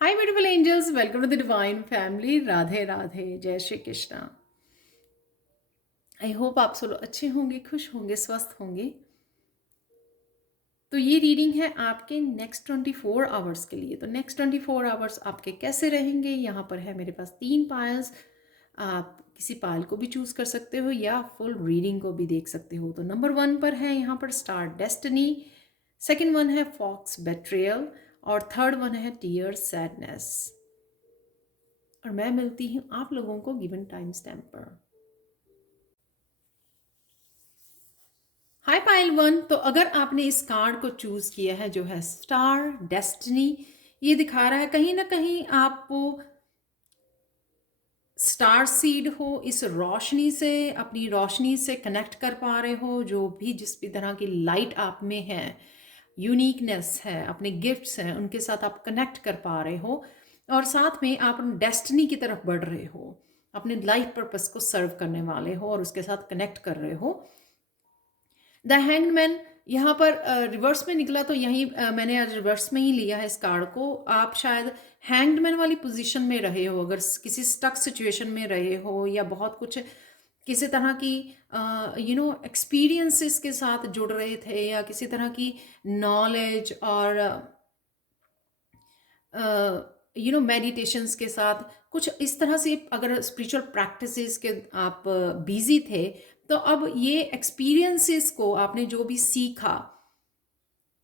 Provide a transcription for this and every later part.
Hi, beautiful angels. Welcome to the Divine Family. Radhe Radhe, जय Shri Krishna. I hope आप सब लोग अच्छे होंगे, खुश होंगे, स्वस्थ होंगे। तो ये रीडिंग है आपके नेक्स्ट 24 आवर्स के लिए। तो नेक्स्ट 24 आवर्स आपके कैसे रहेंगे, यहाँ पर है मेरे पास 3 पायल्स। आप किसी पायल को भी चूज कर सकते हो या फुल रीडिंग को भी देख सकते हो। तो नंबर 1 पर है यहाँ पर स्टार डेस्टिनी, सेकेंड वन है फॉक्स बेट्रियल और थर्ड वन है टीयर सैडनेस। और मैं मिलती हूँ आप लोगों को गिवन टाइम स्टैम्प पर। हाय पाइल 1, तो अगर आपने इस कार्ड को चूज किया है जो है स्टार डेस्टिनी, ये दिखा रहा है कहीं ना कहीं आपको स्टार सीड हो, इस रोशनी से, अपनी रोशनी से कनेक्ट कर पा रहे हो। जो भी जिस भी तरह की लाइट आप में है, यूनिकनेस है, अपने गिफ्ट्स हैं, उनके साथ आप कनेक्ट कर पा रहे हो और साथ में आप डेस्टिनी की तरफ बढ़ रहे हो, अपने लाइफ पर्पस को सर्व करने वाले हो और उसके साथ कनेक्ट कर रहे हो। द हैंगमैन यहाँ पर रिवर्स में निकला, तो यही मैंने आज रिवर्स में ही लिया है इस कार्ड को। आप शायद हैंगमैन वाली पोजीशन में रहे हो, अगर किसी स्टक सिचुएशन में रहे हो या बहुत कुछ किसी तरह की एक्सपीरियंसेस के साथ जुड़ रहे थे या किसी तरह की नॉलेज और मेडिटेशंस के साथ कुछ इस तरह से अगर स्पिरिचुअल प्रैक्टिसेस के आप बिजी थे, तो अब ये एक्सपीरियंसेस को आपने जो भी सीखा,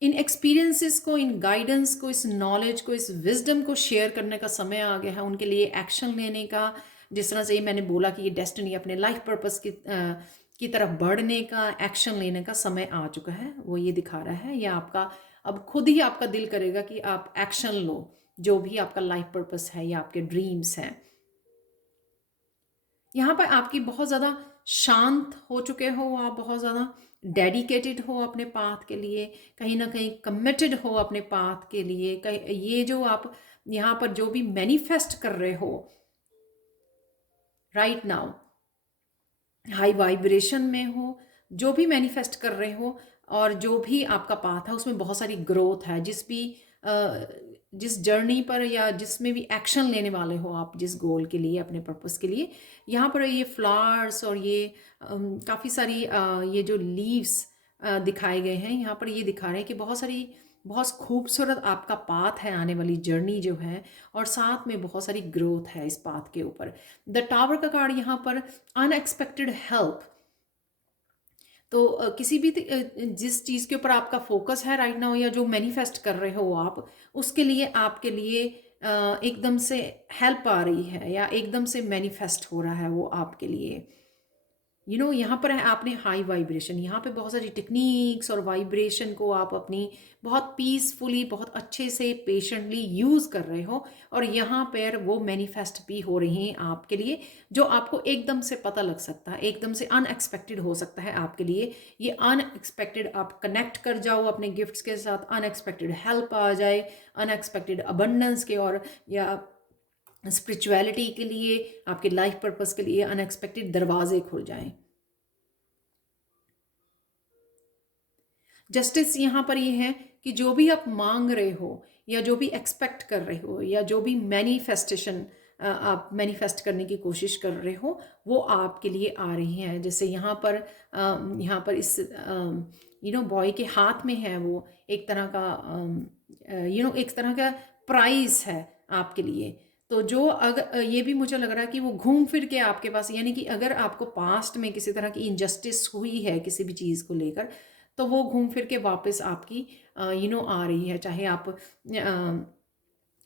इन एक्सपीरियंसेस को, इन गाइडेंस को, इस नॉलेज को, इस विजडम को शेयर करने का समय आ गया है उनके लिए एक्शन लेने का। जिस तरह से मैंने बोला कि ये डेस्टिनी अपने लाइफ पर्पस की तरफ बढ़ने का, एक्शन लेने का समय आ चुका है, वो ये दिखा रहा है। या आपका अब खुद ही आपका दिल करेगा कि आप एक्शन लो, जो भी आपका लाइफ पर्पस है या आपके ड्रीम्स हैं। यहाँ पर आपकी बहुत ज़्यादा शांत हो चुके हो, आप बहुत ज़्यादा डेडिकेटेड हो अपने पाथ के लिए, कहीं ना कहीं कमिटेड हो अपने पाथ के लिए। कहीं ये जो आप यहाँ पर जो भी मैनिफेस्ट कर रहे हो राइट नाउ, हाई वाइब्रेशन में हो, जो भी मैनिफेस्ट कर रहे हो और जो भी आपका पाथ है उसमें बहुत सारी ग्रोथ है। जिस जर्नी पर या जिसमें भी एक्शन लेने वाले हो आप, जिस गोल के लिए, अपने पर्पस के लिए, यहाँ पर ये फ्लावर्स और ये काफ़ी सारी ये जो लीव्स दिखाए गए हैं, यहाँ पर ये दिखा रहे हैं कि बहुत खूबसूरत आपका पाथ है, आने वाली जर्नी जो है, और साथ में बहुत सारी ग्रोथ है इस पाथ के ऊपर। द टावर का कार्ड यहाँ पर अनएक्सपेक्टेड हेल्प। तो किसी भी जिस चीज़ के ऊपर आपका फोकस है राइट नाउ या जो मैनिफेस्ट कर रहे हो आप, उसके लिए आपके लिए एकदम से हेल्प आ रही है या एकदम से मैनिफेस्ट हो रहा है वो आपके लिए। यहाँ पर है आपने हाई वाइब्रेशन, यहाँ पे बहुत सारी टेक्निक्स और वाइब्रेशन को आप अपनी बहुत पीसफुली, बहुत अच्छे से पेशेंटली यूज़ कर रहे हो और यहाँ पर वो मैनिफेस्ट भी हो रही हैं आपके लिए, जो आपको एकदम से पता लग सकता है, एकदम से अनएक्सपेक्टेड हो सकता है आपके लिए। ये अनएक्सपेक्टेड आप कनेक्ट कर जाओ अपने गिफ्ट्स के साथ, अनएक्सपेक्टेड हेल्प आ जाए, अनएक्सपेक्टेड अबंडेंस के और या स्पिरिचुअलिटी के लिए, आपके लाइफ पर्पस के लिए अनएक्सपेक्टेड दरवाजे खुल जाएं। जस्टिस यहाँ पर ये है कि जो भी आप मांग रहे हो या जो भी एक्सपेक्ट कर रहे हो या जो भी मैनिफेस्टेशन आप मैनिफेस्ट करने की कोशिश कर रहे हो, वो आपके लिए आ रही हैं। जैसे यहाँ पर इस बॉय के हाथ में है वो एक तरह का एक तरह का प्राइज है आपके लिए। तो जो अगर ये भी मुझे लग रहा है कि वो घूम फिर के आपके पास, यानी कि अगर आपको पास्ट में किसी तरह की इनजस्टिस हुई है किसी भी चीज़ को लेकर, तो वो घूम फिर के वापस आपकी आ रही है। चाहे आप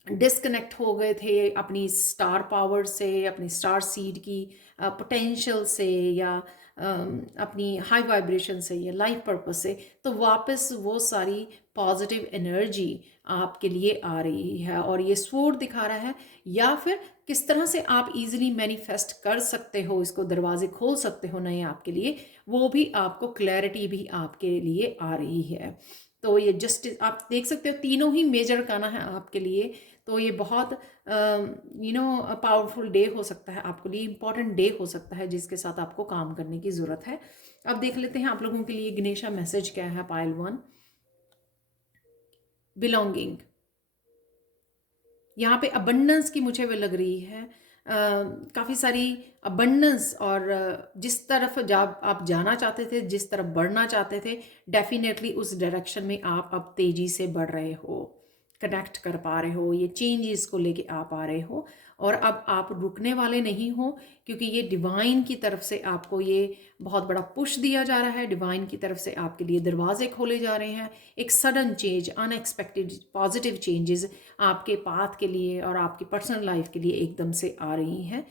डिस्कनेक्ट हो गए थे अपनी स्टार पावर से, अपनी स्टार सीड की पोटेंशियल से, या अपनी हाई वाइब्रेशन से या लाइफ पर्पस से, तो वापस वो सारी पॉजिटिव एनर्जी आपके लिए आ रही है। और ये स्वॉर्ड दिखा रहा है, या फिर किस तरह से आप इजीली मैनिफेस्ट कर सकते हो, इसको दरवाजे खोल सकते हो नए आपके लिए, वो भी आपको क्लैरिटी भी आपके लिए आ रही है। तो ये जस्टिस आप देख सकते हो, तीनों ही मेजर करना है आपके लिए। तो ये बहुत पावरफुल डे हो सकता है आपके लिए, इंपॉर्टेंट डे हो सकता है जिसके साथ आपको काम करने की ज़रूरत है। अब देख लेते हैं आप लोगों के लिए गणेशा मैसेज क्या है। Pile 1, belonging. यहाँ पे अबंडेंस की मुझे वो लग रही है, काफ़ी सारी अबंडेंस, और जिस तरफ जब आप जाना चाहते थे, जिस तरफ बढ़ना चाहते थे, डेफिनेटली उस डायरेक्शन में आप अब तेज़ी से बढ़ रहे हो, कनेक्ट कर पा रहे हो, ये चेंजेस को लेके आ पा रहे हो, और अब आप रुकने वाले नहीं हो, क्योंकि ये डिवाइन की तरफ से आपको ये बहुत बड़ा पुश दिया जा रहा है। डिवाइन की तरफ से आपके लिए दरवाजे खोले जा रहे हैं, एक sudden change, unexpected positive changes आपके पाथ के लिए और आपकी पर्सनल लाइफ के लिए एकदम से आ रही हैं।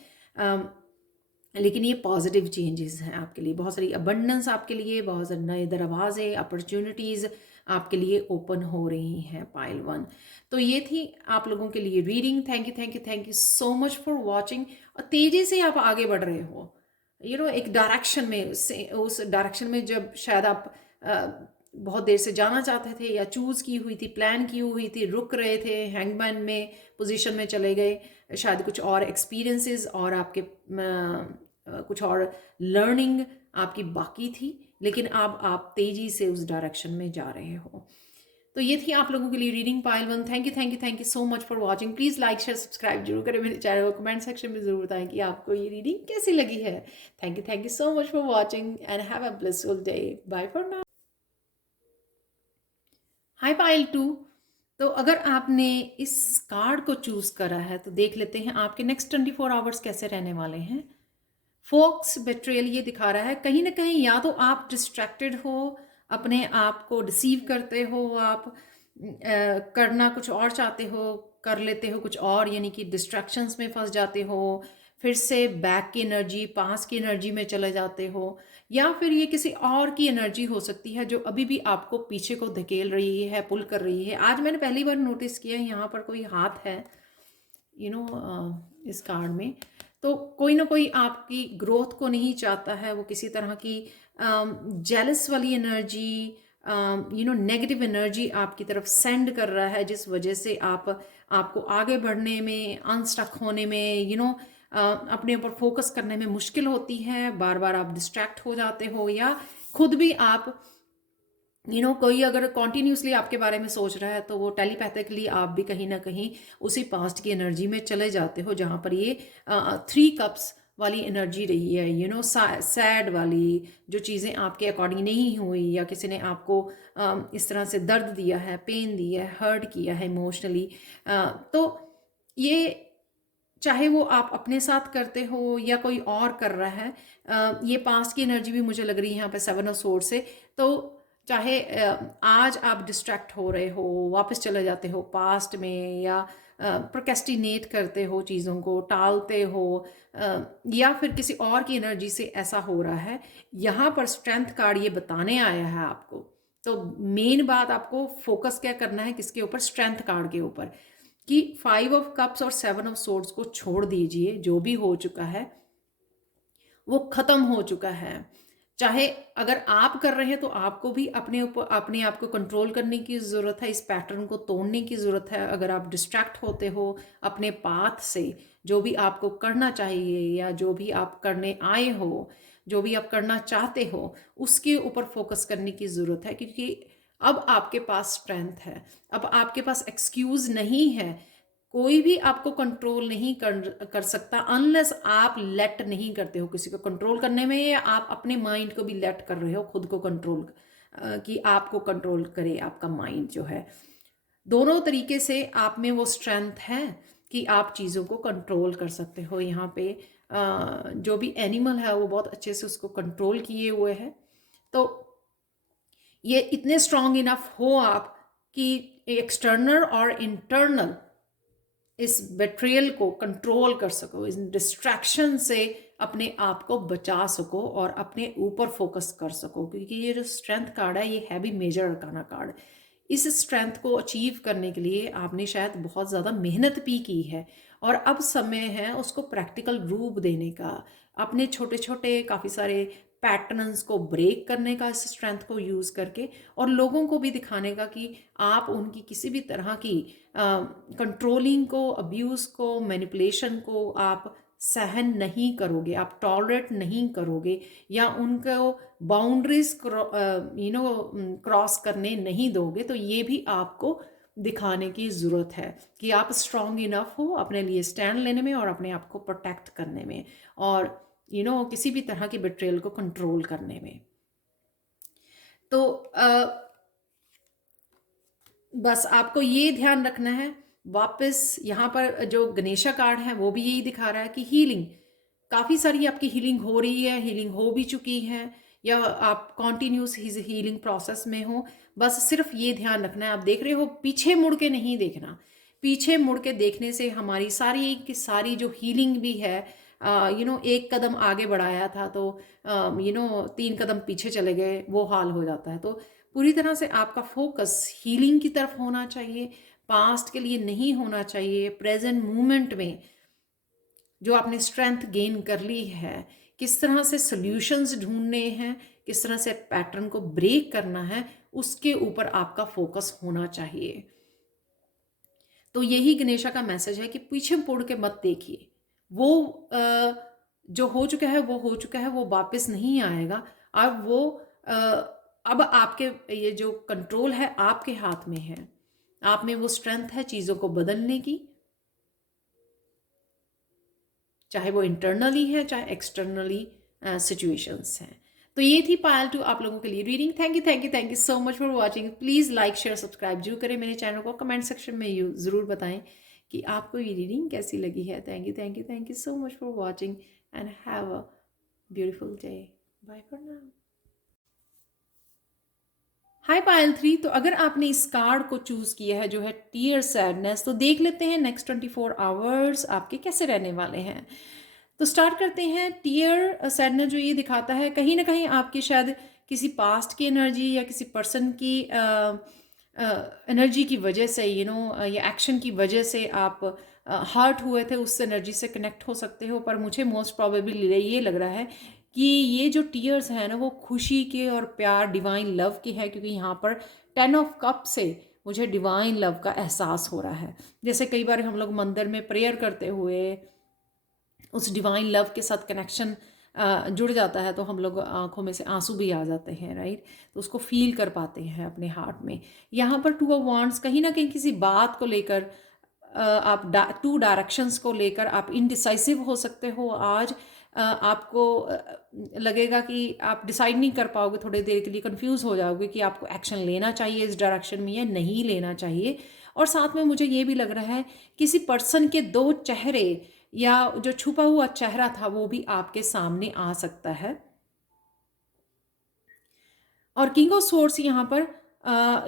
लेकिन ये पॉजिटिव चेंजेस हैं आपके लिए, बहुत सारी अबंडेंस आपके लिए, बहुत सारे नए दरवाजे, अपॉर्चुनिटीज़ आपके लिए ओपन हो रही हैं। पाइल 1, तो ये थी आप लोगों के लिए reading. Thank you thank you thank you so much for watching. और तेज़ी से आप आगे बढ़ रहे हो, एक डायरेक्शन में, उस डायरेक्शन में जब शायद आप बहुत देर से जाना चाहते थे, या चूज़ की हुई थी, प्लान की हुई थी, रुक रहे थे, हैंगमैन में पोजीशन में चले गए, शायद कुछ और एक्सपीरियंसेस और आपके कुछ और लर्निंग आपकी बाकी थी, लेकिन अब आप तेज़ी से उस डायरेक्शन में जा रहे हो। तो ये थी आप लोगों के लिए reading pile 1। Thank you thank you thank you so much for watching. Please like share subscribe जरूर करें मेरे चैनल को, कमेंट सेक्शन में ज़रूर बताएं कि आपको ये रीडिंग कैसी लगी है। Thank you so much for watching and have a blissful day. Bye for now. Hi pile 2, तो अगर आपने इस कार्ड को चूज़ करा है तो देख लेते हैं आपके नेक्स्ट 24 आवर्स कैसे रहने वाले हैं। फोक्स बेट्रेयल ये दिखा रहा है, कहीं ना कहीं या तो आप डिस्ट्रैक्टेड हो, अपने आप को डिसीव करते हो, आप करना कुछ और चाहते हो, कर लेते हो कुछ और, यानी कि डिस्ट्रैक्शंस में फंस जाते हो, फिर से बैक की एनर्जी, पास की एनर्जी में चले जाते हो, या फिर ये किसी और की एनर्जी हो सकती है जो अभी भी आपको पीछे को धकेल रही है, पुल कर रही है। आज मैंने पहली बार नोटिस किया है यहाँ पर कोई हाथ है, इस कार्ड में। तो कोई ना कोई आपकी ग्रोथ को नहीं चाहता है, वो किसी तरह की जेलस वाली एनर्जी, नेगेटिव एनर्जी आपकी तरफ सेंड कर रहा है, जिस वजह से आपको आगे बढ़ने में, अनस्टक होने में, अपने ऊपर फोकस करने में मुश्किल होती है। बार बार आप डिस्ट्रैक्ट हो जाते हो, या खुद भी आप कोई अगर कॉन्टीन्यूसली आपके बारे में सोच रहा है तो वो टेलीपैथिकली आप भी कहीं ना कहीं उसी पास्ट की एनर्जी में चले जाते हो, जहाँ पर ये 3 कप्स वाली एनर्जी रही है, सैड वाली, जो चीज़ें आपके अकॉर्डिंग नहीं हुई, या किसी ने आपको इस तरह से दर्द दिया है, पेन दिया है, हर्ट किया है इमोशनली। तो ये चाहे वो आप अपने साथ करते हो या कोई और कर रहा है, ये पास्ट की एनर्जी भी मुझे लग रही है यहाँ पे 7 ऑफ सोर्ड से। तो चाहे आज आप डिस्ट्रैक्ट हो रहे हो, वापस चले जाते हो पास्ट में, या प्रोक्रेस्टिनेट करते हो, चीज़ों को टालते हो, या फिर किसी और की एनर्जी से ऐसा हो रहा है, यहाँ पर स्ट्रेंथ कार्ड ये बताने आया है आपको। तो मेन बात आपको फोकस क्या करना है, किसके ऊपर? स्ट्रेंथ कार्ड के ऊपर, कि 5 ऑफ कप्स और 7 ऑफ सोर्ड्स को छोड़ दीजिए। जो भी हो चुका है वो खत्म हो चुका है। चाहे अगर आप कर रहे हैं तो आपको भी अपने ऊपर, अपने आप को कंट्रोल करने की ज़रूरत है, इस पैटर्न को तोड़ने की ज़रूरत है। अगर आप डिस्ट्रैक्ट होते हो अपने पाथ से, जो भी आपको करना चाहिए या जो भी आप करने आए हो, जो भी आप करना चाहते हो, उसके ऊपर फोकस करने की ज़रूरत है, क्योंकि अब आपके पास स्ट्रेंथ है, अब आपके पास एक्सक्यूज़ नहीं है। कोई भी आपको कंट्रोल नहीं कर सकता अनलेस आप लेट नहीं करते हो किसी को कंट्रोल करने में, या आप अपने माइंड को भी लेट कर रहे हो, खुद को कंट्रोल, कि आपको कंट्रोल करे आपका माइंड जो है। दोनों तरीके से आप में वो स्ट्रेंथ है कि आप चीज़ों को कंट्रोल कर सकते हो। यहाँ पे जो भी एनिमल है वो बहुत अच्छे से उसको कंट्रोल किए हुए है। तो ये इतने स्ट्रांग इनफ हो आप कि एक्सटर्नल और इंटरनल इस बेट्रियल को कंट्रोल कर सको, इस डिस्ट्रैक्शन से अपने आप को बचा सको और अपने ऊपर फोकस कर सको, क्योंकि ये जो स्ट्रेंथ कार्ड है ये है भी मेजर अरकाना कार्ड। इस स्ट्रेंथ को अचीव करने के लिए आपने शायद बहुत ज़्यादा मेहनत भी की है, और अब समय है उसको प्रैक्टिकल रूप देने का। अपने छोटे छोटे काफ़ी सारे पैटर्न्स को ब्रेक करने का, इस स्ट्रेंथ को यूज़ करके, और लोगों को भी दिखाने का कि आप उनकी किसी भी तरह की कंट्रोलिंग को, अब्यूज़ को, मैनिपुलेशन को आप सहन नहीं करोगे, आप टॉलरेट नहीं करोगे, या उनको बाउंड्रीज क्रॉस करने नहीं दोगे। तो ये भी आपको दिखाने की ज़रूरत है कि आप स्ट्रांग इनफ हो अपने लिए स्टैंड लेने में और अपने आप को प्रोटेक्ट करने में, और किसी भी तरह की बिट्रेयल को कंट्रोल करने में। तो बस आपको ये ध्यान रखना है। वापस यहाँ पर जो गणेशा कार्ड है वो भी यही दिखा रहा है कि हीलिंग, काफ़ी सारी आपकी हीलिंग हो रही है, हीलिंग हो भी चुकी है, या आप कॉन्टिन्यूस हीलिंग प्रोसेस में हो। बस सिर्फ ये ध्यान रखना है, आप देख रहे हो पीछे मुड़ के नहीं देखना। पीछे मुड़ के देखने से हमारी सारी की सारी जो हीलिंग भी है, एक कदम आगे बढ़ाया था तो 3 कदम पीछे चले गए, वो हाल हो जाता है। तो पूरी तरह से आपका फोकस हीलिंग की तरफ होना चाहिए, पास्ट के लिए नहीं होना चाहिए। प्रेजेंट मोमेंट में जो आपने स्ट्रेंथ गेन कर ली है, किस तरह से सॉल्यूशंस ढूंढने हैं, किस तरह से पैटर्न को ब्रेक करना है, उसके ऊपर आपका फोकस होना चाहिए। तो यही गणेशा का मैसेज है कि पीछे मुड़ के मत देखिए। वो जो हो चुका है वो हो चुका है, वो वापस नहीं आएगा। अब वो अब आपके ये जो कंट्रोल है आपके हाथ में है, आप में वो स्ट्रेंथ है चीज़ों को बदलने की, चाहे वो इंटरनली है चाहे एक्सटर्नली सिचुएशंस हैं। तो ये थी पायल टू आप लोगों के लिए reading. Thank you so much for watching. Please like share subscribe जरूर करें मेरे चैनल को। कमेंट सेक्शन में ज़रूर बताएं कि आपको ये रीडिंग कैसी लगी है। Thank you so much for watching and have a beautiful day. Bye for now. Hi Payal 3, तो अगर आपने इस कार्ड को चूज किया है जो है टीयर सैडनेस, तो देख लेते हैं नेक्स्ट 24 आवर्स आपके कैसे रहने वाले हैं। तो स्टार्ट करते हैं। टीयर सैडनेस जो ये दिखाता है, कहीं ना कहीं आपकी शायद किसी पास्ट की एनर्जी या किसी पर्सन की एनर्जी की वजह से या एक्शन की वजह से आप हर्ट हुए थे, उस एनर्जी से कनेक्ट हो सकते हो। पर मुझे मोस्ट प्रोबेबली ये लग रहा है कि ये जो टीयर्स हैं ना, वो खुशी के और प्यार, डिवाइन लव की है, क्योंकि यहाँ पर 10 ऑफ कप से मुझे डिवाइन लव का एहसास हो रहा है। जैसे कई बार हम लोग मंदिर में प्रेयर करते हुए उस डिवाइन लव के साथ कनेक्शन जुड़ जाता है, तो हम लोग आंखों में से आंसू भी आ जाते हैं, राइट। तो उसको फील कर पाते हैं अपने हार्ट में। यहाँ पर 2 ऑफ वांड्स, कहीं ना कहीं किसी बात को लेकर आप 2 डायरेक्शंस को लेकर आप इनडिसाइसिव हो सकते हो आज। आपको लगेगा कि आप डिसाइड नहीं कर पाओगे, थोड़ी देर के लिए कंफ्यूज हो जाओगे कि आपको एक्शन लेना चाहिए इस डायरेक्शन में या नहीं लेना चाहिए। और साथ में मुझे ये भी लग रहा है किसी पर्सन के 2 चेहरे या जो छुपा हुआ चेहरा था वो भी आपके सामने आ सकता है। और किंग ऑफ सोर्स यहाँ पर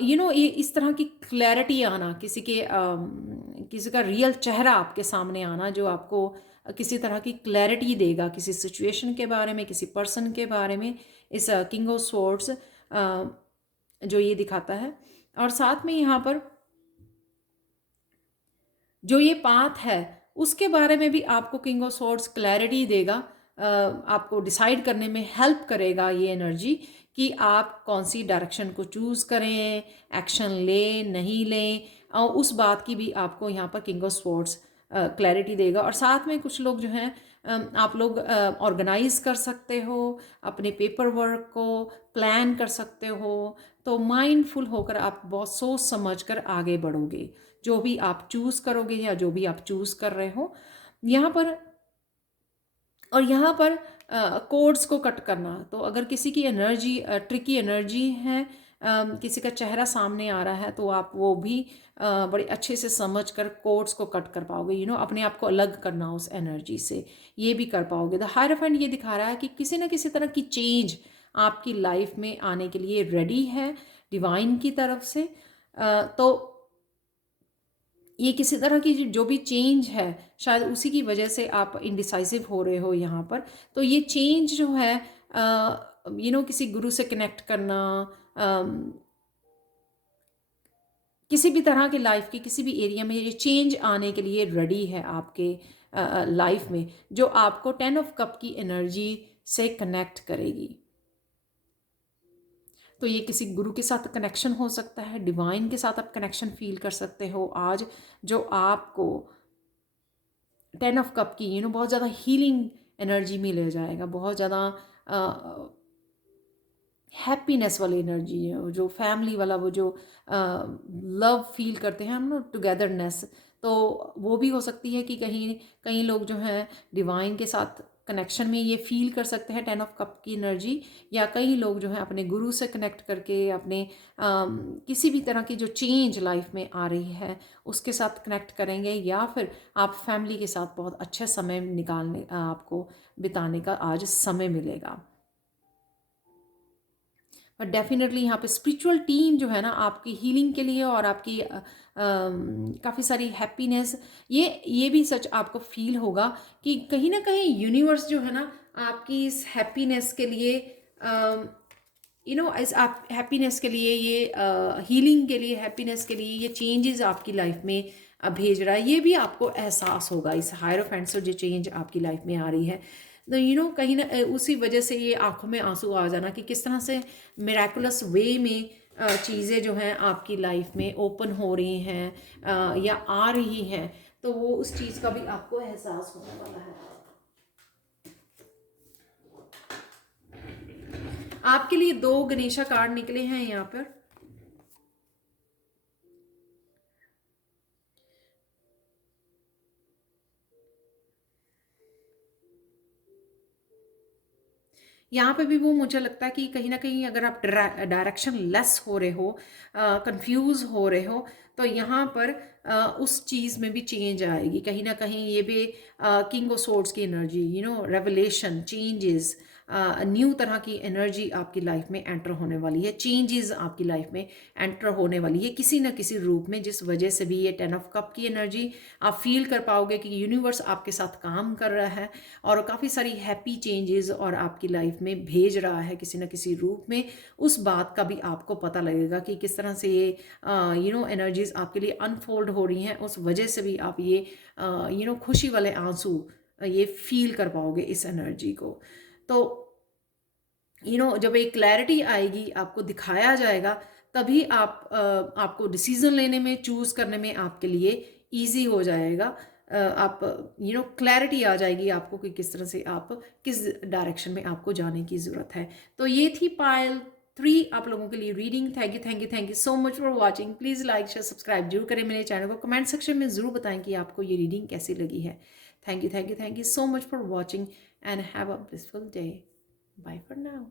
ये इस तरह की क्लैरिटी आना, किसी का रियल चेहरा आपके सामने आना जो आपको किसी तरह की क्लैरिटी देगा किसी सिचुएशन के बारे में, किसी पर्सन के बारे में। इस किंग ऑफ सोर्स जो ये दिखाता है। और साथ में यहाँ पर जो ये पाथ है उसके बारे में भी आपको किंग ऑफ सोर्ड्स क्लैरिटी देगा, आपको डिसाइड करने में हेल्प करेगा ये एनर्जी कि आप कौन सी डायरेक्शन को चूज़ करें, एक्शन लें नहीं लें, और उस बात की भी आपको यहाँ पर किंग ऑफ सोर्ड्स क्लैरिटी देगा। और साथ में कुछ लोग जो हैं, आप लोग ऑर्गेनाइज कर सकते हो अपने पेपर वर्क को, प्लान कर सकते हो। तो माइंडफुल होकर आप बहुत सोच समझ कर आगे बढ़ोगे जो भी आप चूज़ करोगे या जो भी आप चूज़ कर रहे हो यहाँ पर। और यहाँ पर कोड्स को कट करना, तो अगर किसी की एनर्जी ट्रिकी एनर्जी है, किसी का चेहरा सामने आ रहा है, तो आप वो भी बड़े अच्छे से समझ कर कोड्स को कट कर पाओगे। अपने आप को अलग करना उस एनर्जी से, ये भी कर पाओगे। द हायरोफेंट ये दिखा रहा है कि किसी न किसी तरह की चेंज आपकी लाइफ में आने के लिए रेडी है डिवाइन की तरफ से। तो ये किसी तरह की जो भी चेंज है, शायद उसी की वजह से आप इनडिसाइसिव हो रहे हो यहाँ पर। तो ये चेंज जो है किसी गुरु से कनेक्ट करना, किसी भी तरह की लाइफ की किसी भी एरिया में ये चेंज आने के लिए रेडी है आपके लाइफ में, जो आपको 10 ऑफ कप की एनर्जी से कनेक्ट करेगी। तो ये किसी गुरु के साथ कनेक्शन हो सकता है, डिवाइन के साथ आप कनेक्शन फील कर सकते हो आज, जो आपको 10 ऑफ कप की बहुत ज़्यादा हीलिंग एनर्जी में ले जाएगा, बहुत ज़्यादा हैप्पीनेस वाली एनर्जी है, जो फैमिली वाला वो जो लव फील करते हैं हम ना, टुगेदरनेस। तो वो भी हो सकती है कि कहीं कई लोग जो हैं डिवाइन के साथ कनेक्शन में ये फील कर सकते हैं 10 ऑफ कप की एनर्जी, या कई लोग जो हैं अपने गुरु से कनेक्ट करके अपने किसी भी तरह की जो चेंज लाइफ में आ रही है उसके साथ कनेक्ट करेंगे, या फिर आप फैमिली के साथ बहुत अच्छा समय निकालने आपको बिताने का आज समय मिलेगा। बट डेफिनेटली यहाँ पे स्पिरिचुअल टीम जो है ना आपकी हीलिंग के लिए और आपकी काफ़ी सारी हैप्पीनेस, ये भी सच आपको फील होगा कि कहीं ना कहीं यूनिवर्स जो है ना आपकी इस हैप्पीनेस के लिए इस आप हैप्पीनेस के लिए, ये हीलिंग के लिए, हैप्पीनेस के लिए ये चेंजेस आपकी लाइफ में भेज रहा है। ये भी आपको एहसास होगा इस हायरोफेंट से जो चेंज आपकी लाइफ में आ रही है। तो कहीं ना उसी वजह से ये आंखों में आंसू आ जाना कि किस तरह से मिराकुलस वे में चीज़ें जो हैं आपकी लाइफ में ओपन हो रही हैं या आ रही हैं, तो वो उस चीज़ का भी आपको एहसास होने वाला है। आपके लिए 2 गणेशा कार्ड निकले हैं यहाँ पर। यहाँ पे भी वो मुझे लगता है कि कहीं ना कहीं अगर आप डायरेक्शन लेस हो रहे हो, कंफ्यूज हो रहे हो, तो यहाँ पर उस चीज़ में भी चेंज आएगी कहीं ना कहीं। ये भी किंग ऑफ सोर्ड्स की एनर्जी, रेवलेशन, चेंजेस, न्यू तरह की एनर्जी आपकी लाइफ में एंटर होने वाली है, चेंजेस आपकी लाइफ में एंटर होने वाली है किसी न किसी रूप में, जिस वजह से भी ये 10 ऑफ कप की एनर्जी आप फील कर पाओगे कि यूनिवर्स आपके साथ काम कर रहा है और काफ़ी सारी हैप्पी चेंजेस और आपकी लाइफ में भेज रहा है किसी न किसी रूप में। उस बात का भी आपको पता लगेगा कि किस तरह से ये एनर्जीज आपके लिए अनफोल्ड हो रही हैं, उस वजह से भी आप ये खुशी वाले आंसू ये फील कर पाओगे इस एनर्जी को। तो जब एक क्लैरिटी आएगी, आपको दिखाया जाएगा, तभी आपको डिसीजन लेने में, चूज करने में आपके लिए इजी हो जाएगा। आप क्लैरिटी आ जाएगी आपको कि किस तरह से आप किस डायरेक्शन में आपको जाने की ज़रूरत है। तो ये थी पायल 3 आप लोगों के लिए reading. Thank you, thank you, thank you so much for watching. Please like, share, subscribe जरूर करें मेरे चैनल को। कमेंट सेक्शन में ज़रूर बताएं कि आपको ये रीडिंग कैसी लगी है। Thank you, thank you, thank you so much for watching and have a blissful day. Bye for now.